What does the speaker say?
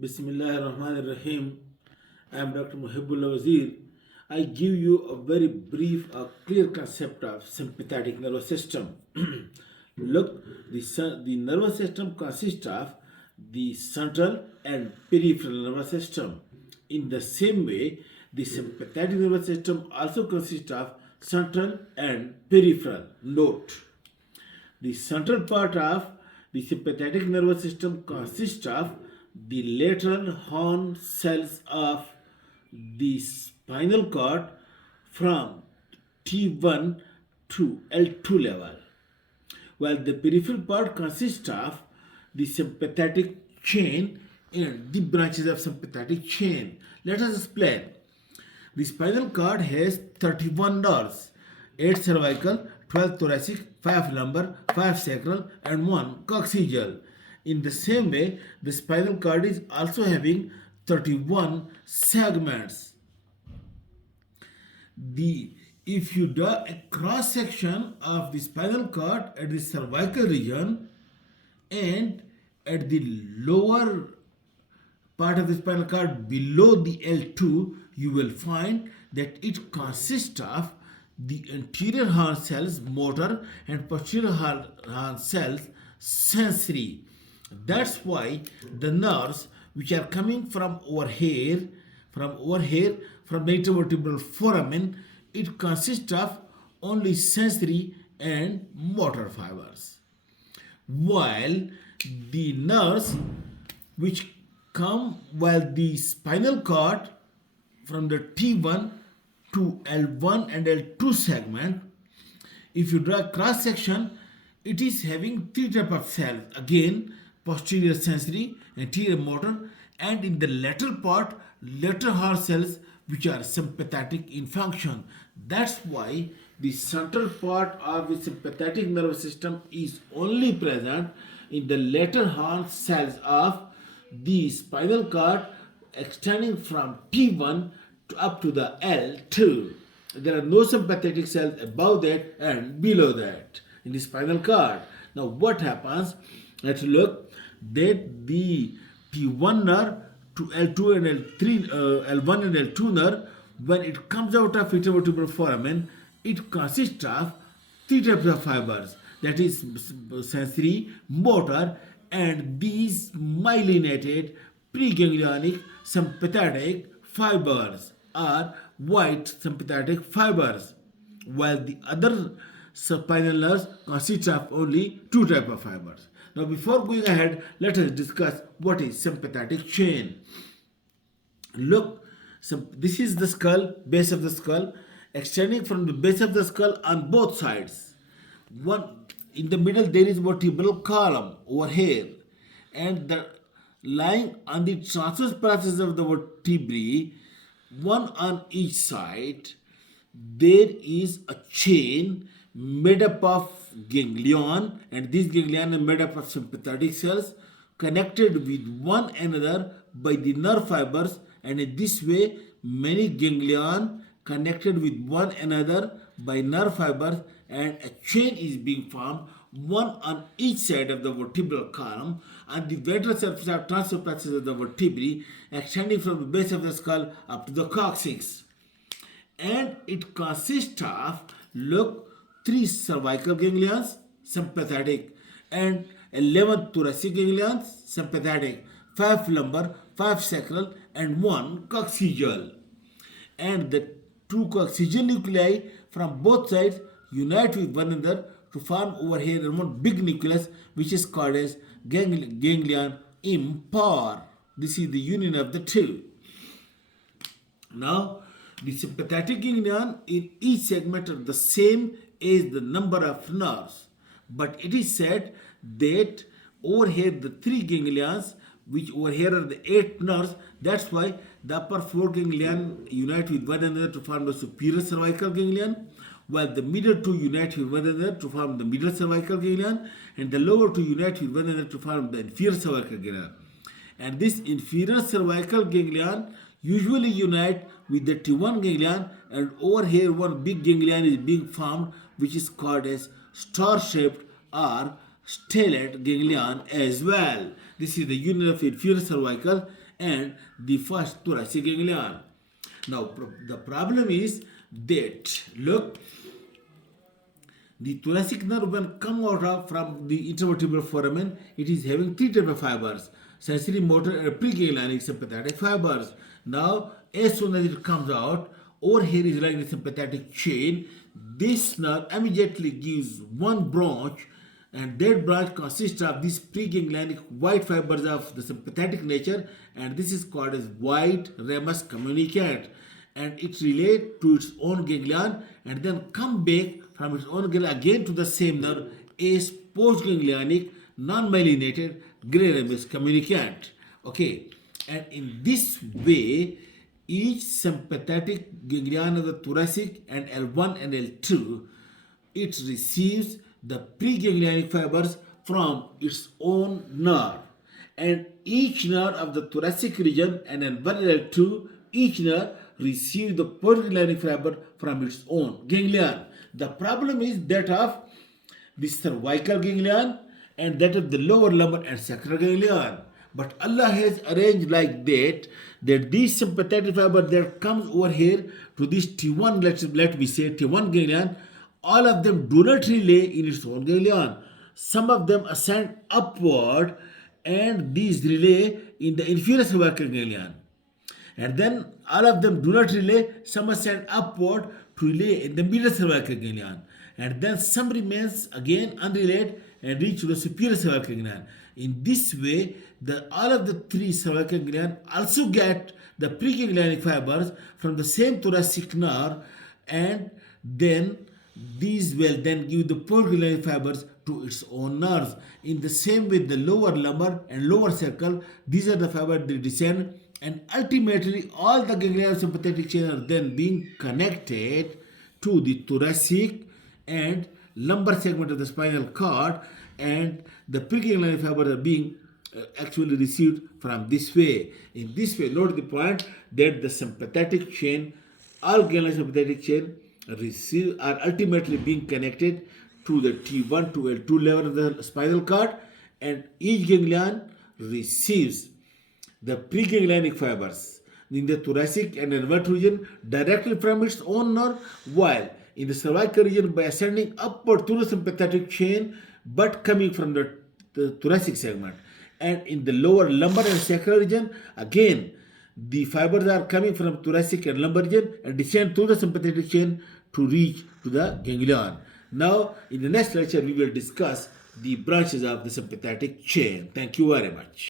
Bismillahirrahmanirrahim. I am Dr. Mohibullah Wazir. I give you a very brief, clear concept of sympathetic nervous system. Look, the nervous system consists of the central and peripheral nervous system. In the same way, the sympathetic nervous system also consists of central and peripheral. Note, the central part of the sympathetic nervous system consists of the lateral horn cells of the spinal cord from T1 to L2 level, while the peripheral part consists of the sympathetic chain and the branches of sympathetic chain. Let us explain. The spinal cord has 31 nerves, 8 cervical, 12 thoracic, 5 lumbar, 5 sacral, and 1 coccygeal. In the same way, the spinal cord is also having 31 segments. If you draw a cross section of the spinal cord at the cervical region and at the lower part of the spinal cord below the L2, you will find that it consists of the anterior horn cells motor and posterior horn cells sensory. That's why the nerves which are coming from over here, from the intervertebral foramen, it consists of only sensory and motor fibers, while the nerves which come while the spinal cord from the T1 to L1 and L2 segment, if you draw a cross section, it is having three types of cells. Again, posterior sensory, anterior motor, and in the lateral part, lateral horn cells which are sympathetic in function. That's why the central part of the sympathetic nervous system is only present in the lateral horn cells of the spinal cord extending from T1 up to the L2. There are no sympathetic cells above that and below that in the spinal cord. Now what happens? Let's look that the T1 nerve to L2 and L3, L1 and L2 nerve, when it comes out of intervertebral foramen, it consists of three types of fibers, that is sensory, motor, and these myelinated preganglionic sympathetic fibers are white sympathetic fibers, while the other spinal nerves consist of only two types of fibers. Now before going ahead, let us discuss what is sympathetic chain. Look, this is the skull, base of the skull, extending from the base of the skull on both sides. One in the middle there is vertebral column over here, and the lying on the transverse process of the vertebrae, one on each side, there is a chain made up of ganglion, and these ganglion are made up of sympathetic cells connected with one another by the nerve fibers, and in this way many ganglion connected with one another by nerve fibers, and a chain is being formed, one on each side of the vertebral column and the ventral surface of transverse process of the vertebrae, extending from the base of the skull up to the coccyx. And it consists of, look, 3 cervical ganglions, sympathetic, and 11 thoracic ganglions, sympathetic, 5 lumbar, 5 sacral, and 1 coccygeal. And the 2 coccygeal nuclei from both sides unite with one another to form over here one big nucleus, which is called as ganglion impar. This is the union of the two. Now, the sympathetic ganglion in each segment are the same as the number of nerves, but it is said that over here the 3 ganglions, which over here are the 8 nerves, that's why the upper 4 ganglion unite with one another to form the superior cervical ganglion, while the middle 2 unite with one another to form the middle cervical ganglion, and the lower 2 unite with one another to form the inferior cervical ganglion. And this inferior cervical ganglion usually unite with the T1 ganglion, and over here one big ganglion is being formed, which is called as star-shaped or stellate ganglion as well. This is the union of inferior cervical and the first thoracic ganglion. Now, the problem is that, look, the thoracic nerve when come out of from the intervertebral foramen, it is having three types of fibers: sensory, motor, and preganglionic sympathetic fibers. Now, as soon as it comes out, over here is like the sympathetic chain. This nerve immediately gives one branch, and that branch consists of these preganglionic white fibers of the sympathetic nature, and this is called as white ramus communicant, and it relates to its own ganglion and then come back from its own ganglion again to the same nerve as postganglionic non-myelinated gray ramus communicant. Okay, and in this way, each sympathetic ganglion of the thoracic and L1 and L2, it receives the preganglionic fibers from its own nerve, and each nerve of the thoracic region and L1 and L2, each nerve receives the postganglionic fiber from its own ganglion. The problem is that of the cervical ganglion and that of the lower lumbar and sacral ganglion. But Allah has arranged like that these sympathetic fiber that comes over here to this T1, let me say T1 ganglion, all of them do not relay in its own ganglion. Some of them ascend upward and these relay in the inferior cervical ganglion. And then all of them do not relay, some ascend upward to relay in the middle cervical ganglion. And then some remains again unrelated and reach to the superior cervical ganglion. In this way, all of the three cervical ganglion also get the preganglionic fibers from the same thoracic nerve, and then these will then give the postganglionic fibers to its own nerves. In the same way, the lower lumbar and lower sacral, these are the fibers that descend, and ultimately all the ganglion sympathetic chain are then being connected to the thoracic and lumbar segment of the spinal cord, and the preganglionic fibers are being actually received from this way. In this way, note the point that the sympathetic chain, all ganglion sympathetic chain are ultimately being connected to the T1 to L2 level of the spinal cord, and each ganglion receives the preganglionic fibers in the thoracic and L1 region directly from its own nerve, while in the cervical region by ascending upward through the sympathetic chain but coming from the thoracic segment. And in the lower lumbar and sacral region, again, the fibers are coming from thoracic and lumbar region and descend through the sympathetic chain to reach to the ganglion. Now, in the next lecture, we will discuss the branches of the sympathetic chain. Thank you very much.